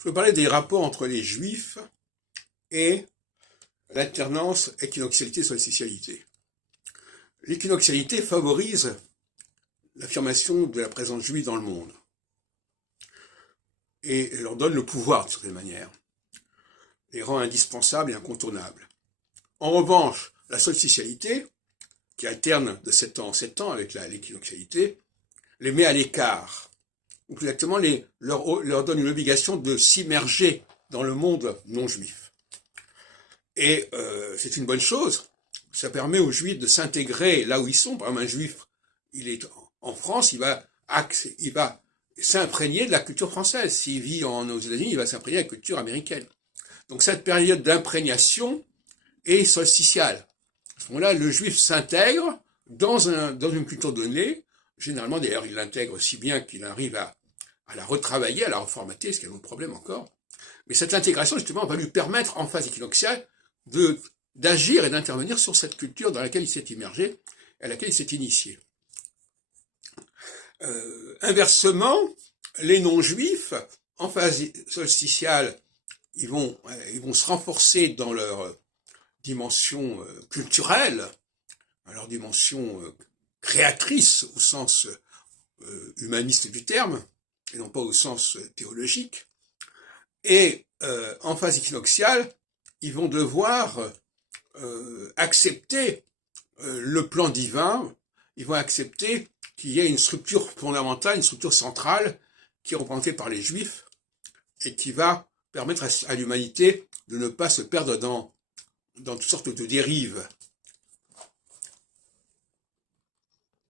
Je veux parler des rapports entre les juifs et l'alternance équinoxialité-solstitialité. L'équinoxialité favorise l'affirmation de la présence juive dans le monde et leur donne le pouvoir de certaine manière, les rend indispensables et incontournables. En revanche, la solstitialité, qui alterne de 7 ans en 7 ans avec l'équinoxialité, les met à l'écart, ou plus exactement leur donne une obligation de s'immerger dans le monde non juif. Et c'est une bonne chose, ça permet aux juifs de s'intégrer là où ils sont. Par exemple, un juif, il est en France, il va s'imprégner de la culture française. S'il vit aux États-Unis, il va s'imprégner de la culture américaine. Donc cette période d'imprégnation est solstitiale. À ce moment-là, le juif s'intègre dans une culture donnée. Généralement, d'ailleurs, il l'intègre si bien qu'il arrive à la retravailler, à la reformater, ce qui est un autre problème encore. Mais cette intégration, justement, va lui permettre, en phase équinoxiale, d'agir et d'intervenir sur cette culture dans laquelle il s'est immergé, à laquelle il s'est initié. Inversement, les non-juifs, en phase solstitiale, ils vont se renforcer dans leur dimension culturelle, leur dimension créatrice au sens humaniste du terme, et non pas au sens théologique. Et en phase équinoxiale, ils vont devoir accepter le plan divin, ils vont accepter qu'il y ait une structure fondamentale, une structure centrale qui est représentée par les juifs et qui va permettre à l'humanité de ne pas se perdre dans toutes sortes de dérives